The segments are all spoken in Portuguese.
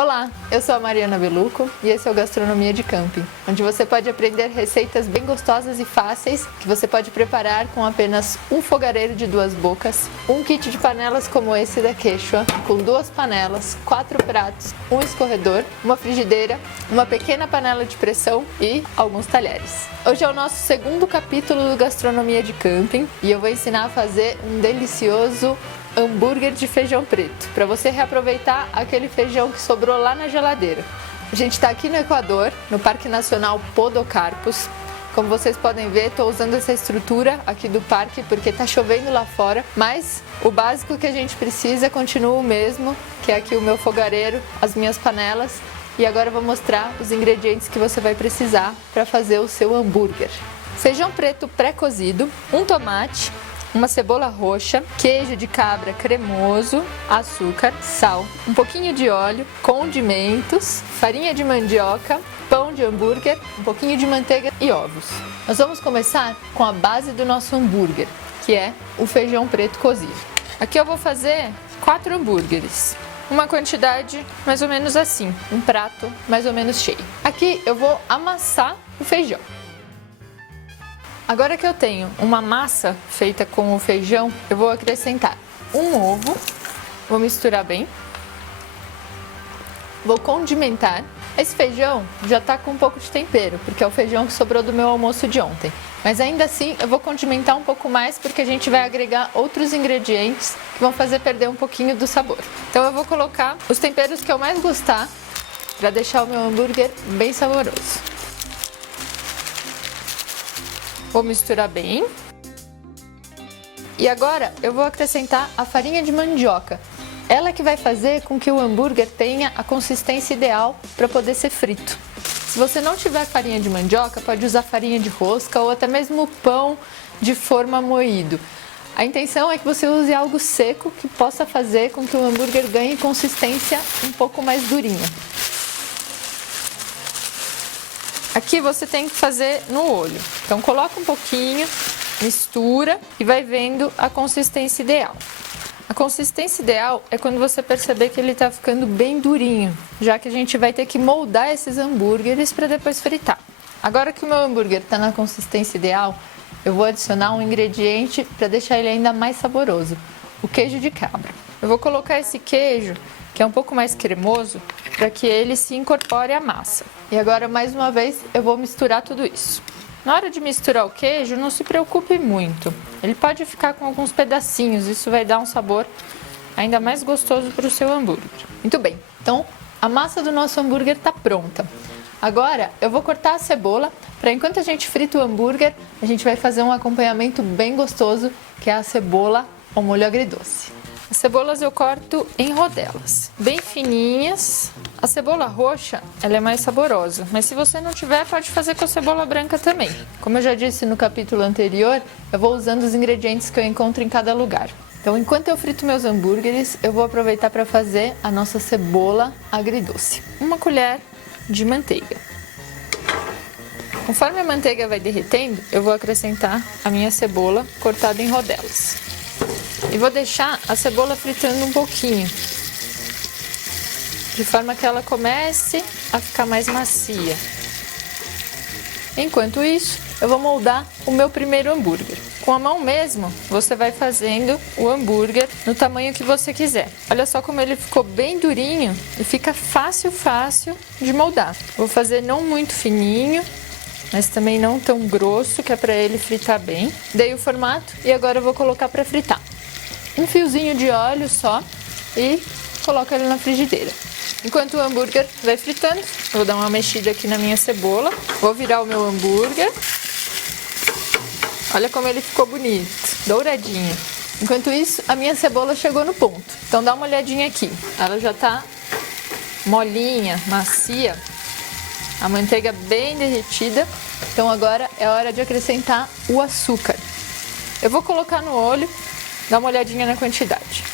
Olá, eu sou a Mariana Beluco e esse é o Gastronomia de Camping, onde você pode aprender receitas bem gostosas e fáceis que você pode preparar com apenas um fogareiro de 2 bocas, um kit de panelas como esse da Quechua, com 2 panelas, 4 pratos, um escorredor, uma frigideira, uma pequena panela de pressão e alguns talheres. Hoje é o nosso segundo capítulo do Gastronomia de Camping e eu vou ensinar a fazer um delicioso hambúrguer de feijão preto, para você reaproveitar aquele feijão que sobrou lá na geladeira. A gente está aqui no Equador, no Parque Nacional Podocarpus. Como vocês podem ver, estou usando essa estrutura aqui do parque porque está chovendo lá fora, mas o básico que a gente precisa continua o mesmo, que é aqui o meu fogareiro, as minhas panelas, e agora eu vou mostrar os ingredientes que você vai precisar para fazer o seu hambúrguer. Feijão preto pré-cozido, um tomate, uma cebola roxa, queijo de cabra cremoso, açúcar, sal, um pouquinho de óleo, condimentos, farinha de mandioca, pão de hambúrguer, um pouquinho de manteiga e ovos. Nós vamos começar com a base do nosso hambúrguer, que é o feijão preto cozido. Aqui eu vou fazer 4 hambúrgueres. Uma quantidade mais ou menos assim, um prato mais ou menos cheio. Aqui eu vou amassar o feijão. Agora que eu tenho uma massa feita com o feijão, eu vou acrescentar um ovo, vou misturar bem, vou condimentar. Esse feijão já está com um pouco de tempero, porque é o feijão que sobrou do meu almoço de ontem. Mas ainda assim eu vou condimentar um pouco mais, porque a gente vai agregar outros ingredientes que vão fazer perder um pouquinho do sabor. Então eu vou colocar os temperos que eu mais gostar, para deixar o meu hambúrguer bem saboroso. Vou misturar bem. E agora eu vou acrescentar a farinha de mandioca. Ela que vai fazer com que o hambúrguer tenha a consistência ideal para poder ser frito. Se você não tiver farinha de mandioca, pode usar farinha de rosca ou até mesmo pão de forma moído. A intenção é que você use algo seco que possa fazer com que o hambúrguer ganhe consistência um pouco mais durinha. Aqui você tem que fazer no olho, então coloca um pouquinho, mistura e vai vendo a consistência ideal. A consistência ideal é quando você perceber que ele está ficando bem durinho, já que a gente vai ter que moldar esses hambúrgueres para depois fritar. Agora que o meu hambúrguer está na consistência ideal, eu vou adicionar um ingrediente para deixar ele ainda mais saboroso, o queijo de cabra. Eu vou colocar esse queijo, que é um pouco mais cremoso, para que ele se incorpore à massa. E agora, mais uma vez, eu vou misturar tudo isso. Na hora de misturar o queijo, não se preocupe muito. Ele pode ficar com alguns pedacinhos, isso vai dar um sabor ainda mais gostoso para o seu hambúrguer. Muito bem, então a massa do nosso hambúrguer está pronta. Agora eu vou cortar a cebola, para enquanto a gente frita o hambúrguer, a gente vai fazer um acompanhamento bem gostoso, que é a cebola ao molho agridoce. As cebolas eu corto em rodelas, bem fininhas. A cebola roxa, ela é mais saborosa, mas se você não tiver, pode fazer com a cebola branca também. Como eu já disse no capítulo anterior, eu vou usando os ingredientes que eu encontro em cada lugar. Então, enquanto eu frito meus hambúrgueres, eu vou aproveitar para fazer a nossa cebola agridoce. Uma colher de manteiga. Conforme a manteiga vai derretendo, eu vou acrescentar a minha cebola cortada em rodelas. E vou deixar a cebola fritando um pouquinho, de forma que ela comece a ficar mais macia. Enquanto isso, eu vou moldar o meu primeiro hambúrguer. Com a mão mesmo, você vai fazendo o hambúrguer no tamanho que você quiser. Olha só como ele ficou bem durinho e fica fácil de moldar. Vou fazer não muito fininho, mas também não tão grosso, que é para ele fritar bem. Dei o formato e agora eu vou colocar para fritar. Um fiozinho de óleo só e coloco ele na frigideira. Enquanto o hambúrguer vai fritando, vou dar uma mexida aqui na minha cebola. Vou virar o meu hambúrguer. Olha como ele ficou bonito, douradinho. Enquanto isso, a minha cebola chegou no ponto. Então dá uma olhadinha aqui. Ela já tá molinha, macia. A manteiga bem derretida. Então agora é hora de acrescentar o açúcar. Eu vou colocar no olho. Dá uma olhadinha na quantidade.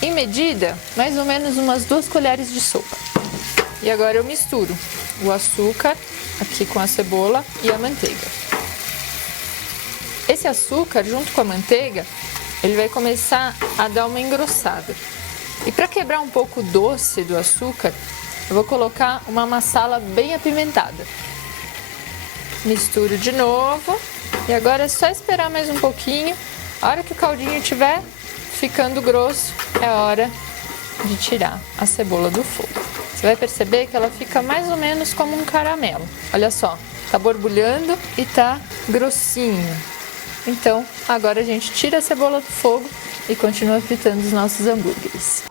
Em medida, mais ou menos umas 2 colheres de sopa. E agora eu misturo o açúcar aqui com a cebola e a manteiga. Esse açúcar, junto com a manteiga, ele vai começar a dar uma engrossada. E para quebrar um pouco o doce do açúcar, eu vou colocar uma massala bem apimentada. Misturo de novo e agora é só esperar mais um pouquinho. A hora que o caldinho estiver ficando grosso, é hora de tirar a cebola do fogo. Você vai perceber que ela fica mais ou menos como um caramelo. Olha só, tá borbulhando e tá grossinho. Então, agora a gente tira a cebola do fogo e continua fritando os nossos hambúrgueres.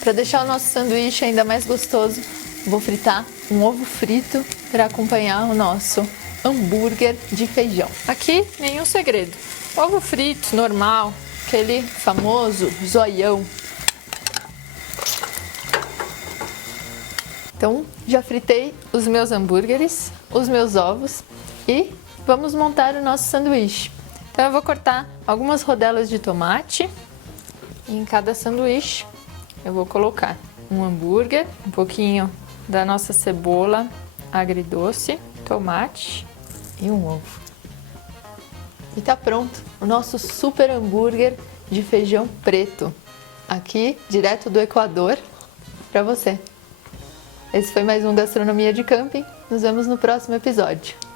Para deixar o nosso sanduíche ainda mais gostoso, vou fritar um ovo frito para acompanhar o nosso hambúrguer de feijão. Aqui, nenhum segredo. Ovo frito, normal, aquele famoso zoião. Então, já fritei os meus hambúrgueres, os meus ovos e vamos montar o nosso sanduíche. Então, eu vou cortar algumas rodelas de tomate e em cada sanduíche eu vou colocar um hambúrguer, um pouquinho da nossa cebola agridoce, tomate e um ovo. E tá pronto o nosso super hambúrguer de feijão preto, aqui direto do Equador, para você. Esse foi mais um Gastronomia de Camping. Nos vemos no próximo episódio.